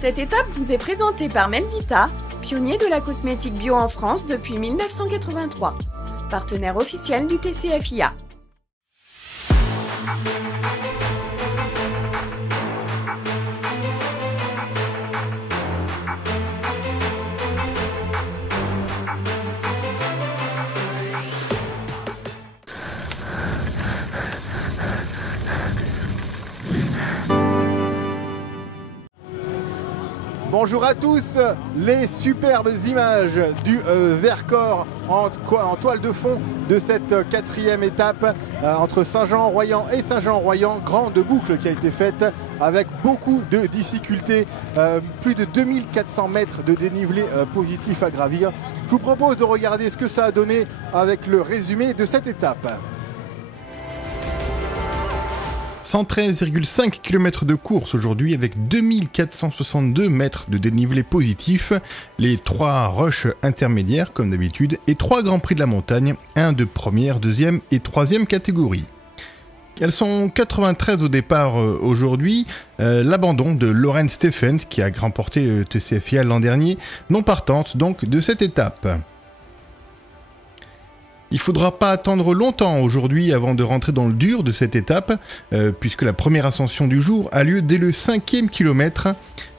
Cette étape vous est présentée par Melvita, pionnier de la cosmétique bio en France depuis 1983, partenaire officiel du TCFIA. Bonjour à tous, les superbes images du Vercors en toile de fond de cette quatrième étape entre Saint-Jean-Royan et Saint-Jean-Royan. Grande boucle qui a été faite avec beaucoup de difficultés, plus de 2400 mètres de dénivelé positif à gravir. Je vous propose de regarder ce que ça a donné avec le résumé de cette étape. 113,5 km de course aujourd'hui avec 2462 mètres de dénivelé positif, les 3 rushs intermédiaires comme d'habitude et 3 grands prix de la montagne, 1 de première, deuxième et troisième catégorie. Elles sont 93 au départ aujourd'hui, l'abandon de Lorraine Stephens qui a remporté le TCFIA l'an dernier, non partante donc de cette étape. Il ne faudra pas attendre longtemps aujourd'hui avant de rentrer dans le dur de cette étape, puisque la première ascension du jour a lieu dès le 5e kilomètre,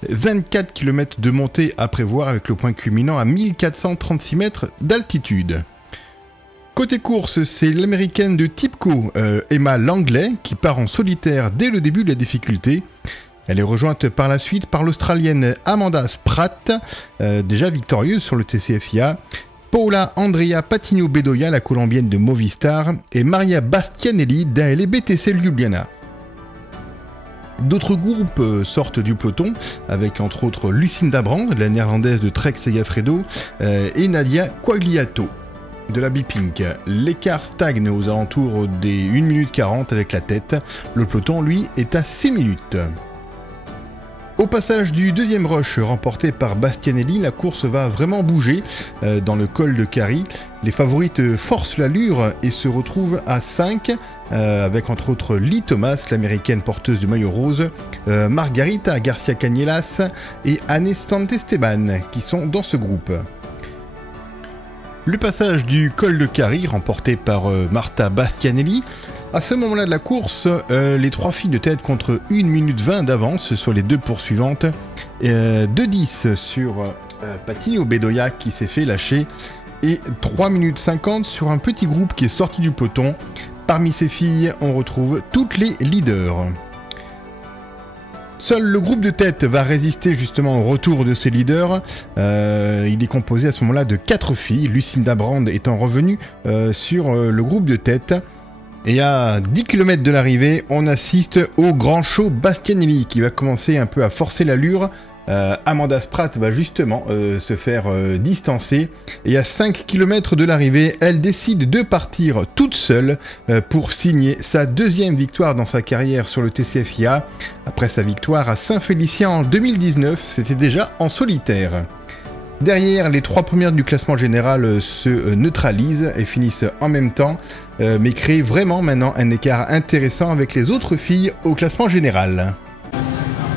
24 km de montée à prévoir avec le point culminant à 1436 mètres d'altitude. Côté course, c'est l'américaine de Tipco, Emma Langley, qui part en solitaire dès le début de la difficulté. Elle est rejointe par la suite par l'Australienne Amanda Spratt, déjà victorieuse sur le TCFIA, Paula Andrea Patino-Bedoya, la colombienne de Movistar, et Maria Bastianelli d'ALE BTC Ljubljana. D'autres groupes sortent du peloton, avec entre autres Lucinda Brand, la néerlandaise de Trek Segafredo, et Nadia Quagliato de la Bipink. L'écart stagne aux alentours des 1 minute 40 avec la tête. Le peloton, lui, est à 6 minutes. Au passage du deuxième rush remporté par Bastianelli, la course va vraiment bouger dans le col de Cari. Les favorites forcent l'allure et se retrouvent à 5, avec entre autres Lee Thomas, l'américaine porteuse du maillot rose, Margarita Garcia Cañelas et Anne Santesteban qui sont dans ce groupe. Le passage du col de Cari remporté par Marta Bastianelli. À ce moment-là de la course, les 3 filles de tête contre 1 minute 20 d'avance sur les 2 poursuivantes. 2-10 sur Patino-Bedoya qui s'est fait lâcher. Et 3 minutes 50 sur un petit groupe qui est sorti du peloton. Parmi ces filles, on retrouve toutes les leaders. Seul le groupe de tête va résister justement au retour de ces leaders. Il est composé à ce moment-là de 4 filles, Lucinda Brand étant revenue sur le groupe de tête. Et à 10 km de l'arrivée, on assiste au grand show Bastianelli qui va commencer un peu à forcer l'allure. Amanda Spratt va justement se faire distancer. Et à 5 km de l'arrivée, elle décide de partir toute seule pour signer sa 2e victoire dans sa carrière sur le TCFIA. Après sa victoire à Saint-Félicien en 2019, c'était déjà en solitaire. Derrière, les 3 premières du classement général se neutralisent et finissent en même temps, mais créent vraiment maintenant un écart intéressant avec les autres filles au classement général.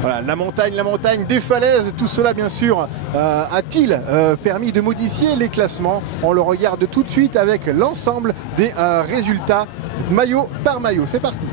Voilà, la montagne, des falaises, tout cela bien sûr a-t-il permis de modifier les classements? On le regarde tout de suite avec l'ensemble des résultats maillot par maillot. C'est parti.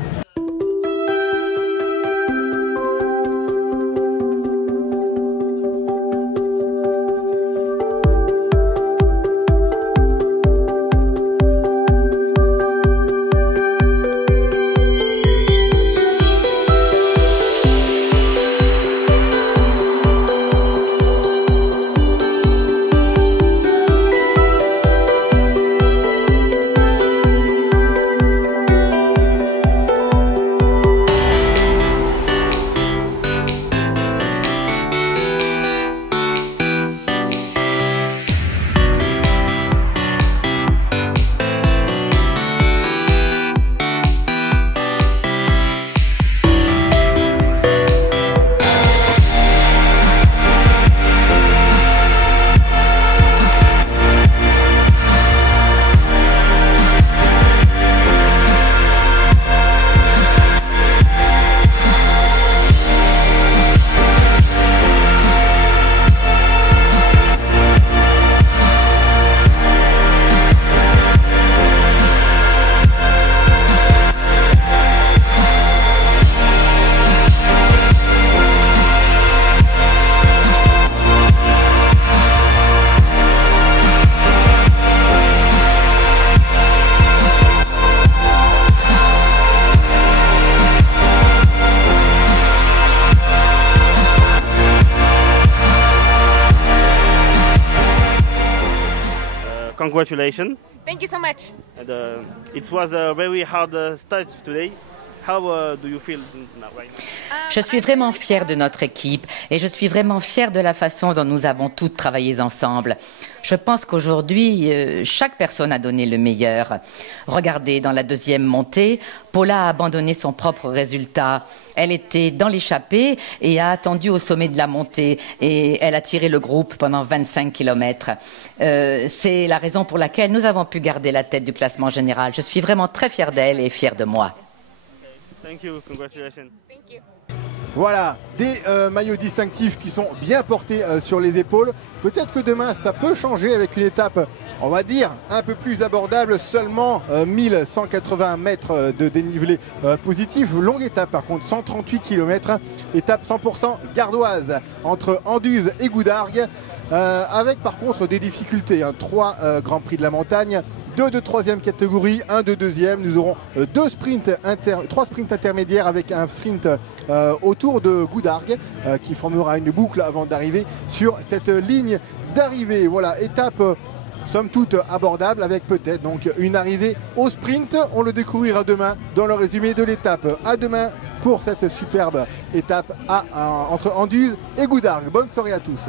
congratulations. Thank you so much. And, it was a very hard start today. How do you feel right now? Je suis vraiment fière de notre équipe et je suis vraiment fière de la façon dont nous avons toutes travaillé ensemble. Je pense qu'aujourd'hui, chaque personne a donné le meilleur. Regardez, dans la deuxième montée, Paula a abandonné son propre résultat. Elle était dans l'échappée et a attendu au sommet de la montée et elle a tiré le groupe pendant 25 km. C'est la raison pour laquelle nous avons pu garder la tête du classement général. Je suis vraiment très fière d'elle et fière de moi. Thank you, congratulations. Thank you. Voilà, des maillots distinctifs qui sont bien portés sur les épaules. Peut-être que demain, ça peut changer avec une étape, on va dire, un peu plus abordable. Seulement 1180 mètres de dénivelé positif. Longue étape, par contre, 138 km. Étape 100% gardoise entre Anduze et Goudargues. Avec, par contre, des difficultés. 3 Grands Prix de la montagne. 2 de troisième catégorie, 1 de deuxième. Nous aurons 3 sprints intermédiaires avec un sprint autour de Goudargues qui formera une boucle avant d'arriver sur cette ligne d'arrivée. Voilà, étape somme toute abordable avec peut-être donc une arrivée au sprint. On le découvrira demain dans le résumé de l'étape. À demain pour cette superbe étape entre Anduze et Goudargues. Bonne soirée à tous.